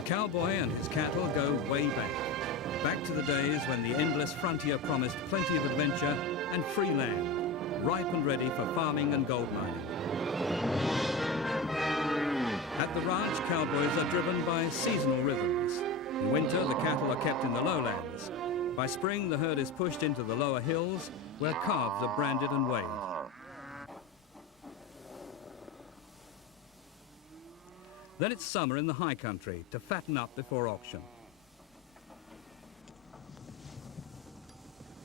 The cowboy and his cattle go way back to the days when the endless frontier promised plenty of adventure and free land, ripe and ready for farming and gold mining. At the ranch, cowboys are driven by seasonal rhythms. In winter, the cattle are kept in the lowlands. By spring, the herd is pushed into the lower hills, where calves are branded and weighed. Then it's summer in the high country to fatten up before auction.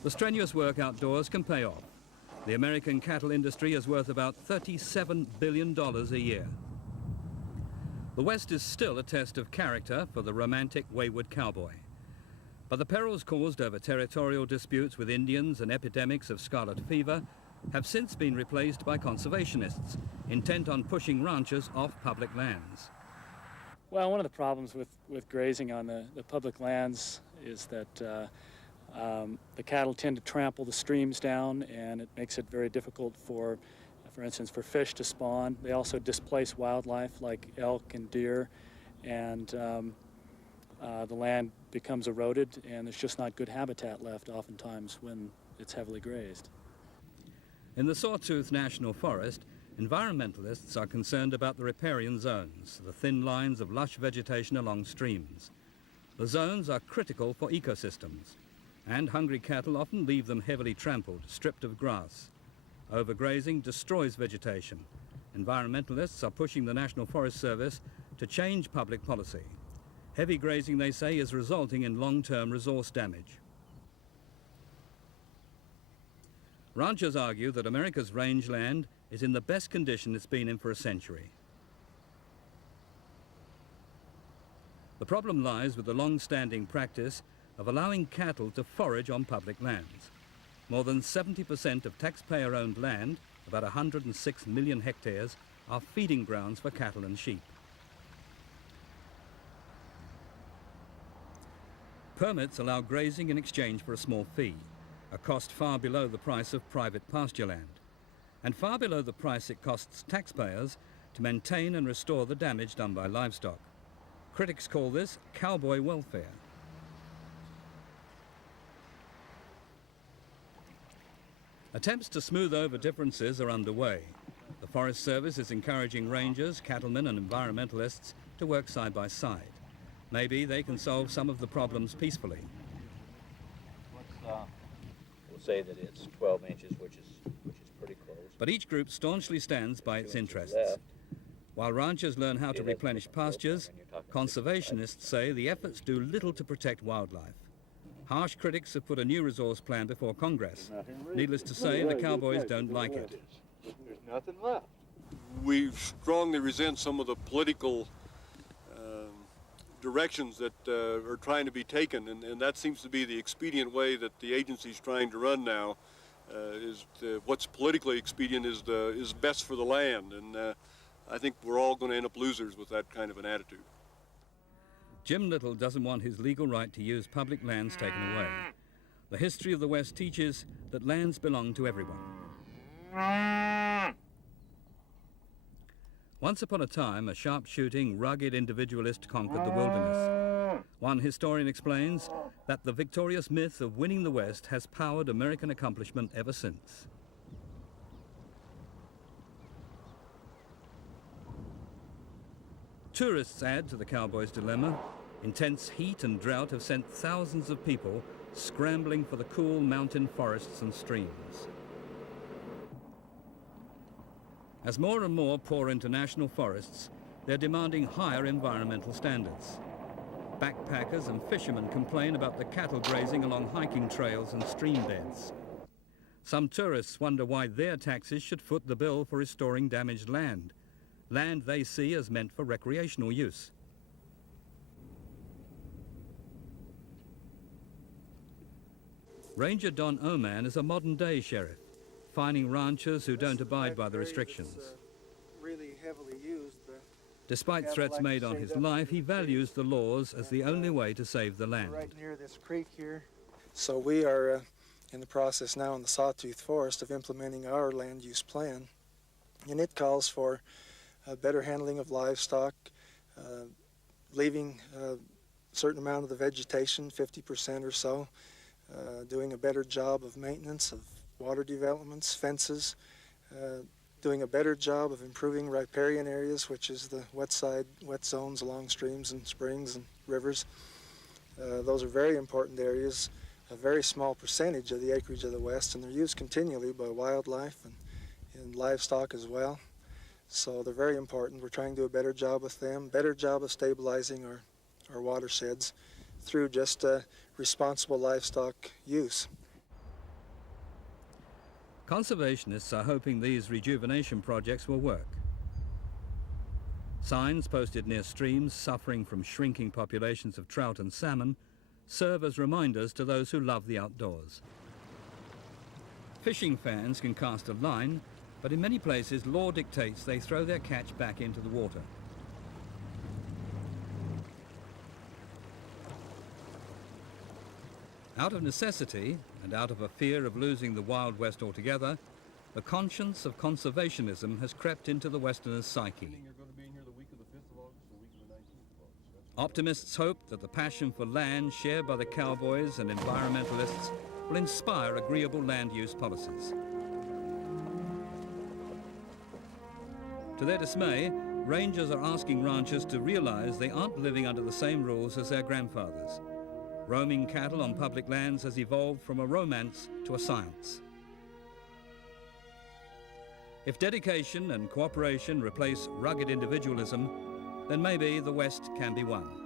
The strenuous work outdoors can pay off. The American cattle industry is worth about $37 billion a year. The West is still a test of character for the romantic, wayward cowboy. But the perils caused over territorial disputes with Indians and epidemics of scarlet fever have since been replaced by conservationists, intent on pushing ranchers off public lands. Well, one of the problems with grazing on the public lands is that the cattle tend to trample the streams down, and it makes it very difficult for instance, for fish to spawn. They also displace wildlife like elk and deer, and the land becomes eroded, and there's just not good habitat left oftentimes when it's heavily grazed. In the Sawtooth National Forest, environmentalists are concerned about the riparian zones, the thin lines of lush vegetation along streams. The zones are critical for ecosystems, and hungry cattle often leave them heavily trampled, stripped of grass. Overgrazing destroys vegetation. Environmentalists are pushing the National Forest Service to change public policy. Heavy grazing, they say, is resulting in long-term resource damage. Ranchers argue that America's rangeland is in the best condition it's been in for a century. The problem lies with the long-standing practice of allowing cattle to forage on public lands. More than 70% of taxpayer-owned land, about 106 million hectares, are feeding grounds for cattle and sheep. Permits allow grazing in exchange for a small fee, a cost far below the price of private pasture land, and far below the price it costs taxpayers to maintain and restore the damage done by livestock. Critics call this cowboy welfare. Attempts to smooth over differences are underway. The Forest Service is encouraging rangers, cattlemen and environmentalists to work side by side. Maybe they can solve some of the problems peacefully. We'll say that it's 12 inches, which is pretty close. But each group staunchly stands by its interests. While ranchers learn how to replenish pastures, conservationists say the efforts do little to protect wildlife. Harsh critics have put a new resource plan before Congress. Needless to say, the cowboys don't like it. There's nothing left. We strongly resent some of the political directions that are trying to be taken, and that seems to be the expedient way that the agency's trying to run now. What's politically expedient is best for the land, and I think we're all going to end up losers with that kind of an attitude. Jim Little doesn't want his legal right to use public lands taken away. The history of the West teaches that lands belong to everyone. Once upon a time, a sharp-shooting, rugged individualist conquered the wilderness. One historian explains that the victorious myth of winning the West has powered American accomplishment ever since. Tourists add to the cowboy's dilemma. Intense heat and drought have sent thousands of people scrambling for the cool mountain forests and streams. As more and more pour into national forests, they're demanding higher environmental standards. Backpackers and fishermen complain about the cattle grazing along hiking trails and stream beds. Some tourists wonder why their taxes should foot the bill for restoring damaged land they see as meant for recreational use. Ranger Don Oman is a modern-day sheriff, fining ranchers who don't abide by the restrictions. Despite threats made on his life, he values the laws as the only way to save the land. Right near this creek here. So we are in the process now in the Sawtooth Forest of implementing our land use plan, and it calls for better handling of livestock, leaving a certain amount of the vegetation, 50% or so, doing a better job of maintenance of water developments, fences, doing a better job of improving riparian areas, which is the wet zones along streams and springs and rivers. Those are very important areas, a very small percentage of the acreage of the West, and they're used continually by wildlife and livestock as well. So they're very important. We're trying to do a better job with them, better job of stabilizing our watersheds through just responsible livestock use. Conservationists are hoping these rejuvenation projects will work. Signs posted near streams suffering from shrinking populations of trout and salmon serve as reminders to those who love the outdoors. Fishing fans can cast a line, but in many places law dictates they throw their catch back into the water. Out of necessity, and out of a fear of losing the Wild West altogether, the conscience of conservationism has crept into the Westerner's psyche. Optimists hope that the passion for land shared by the cowboys and environmentalists will inspire agreeable land use policies. To their dismay, rangers are asking ranchers to realize they aren't living under the same rules as their grandfathers. Roaming cattle on public lands has evolved from a romance to a science. If dedication and cooperation replace rugged individualism, then maybe the West can be won.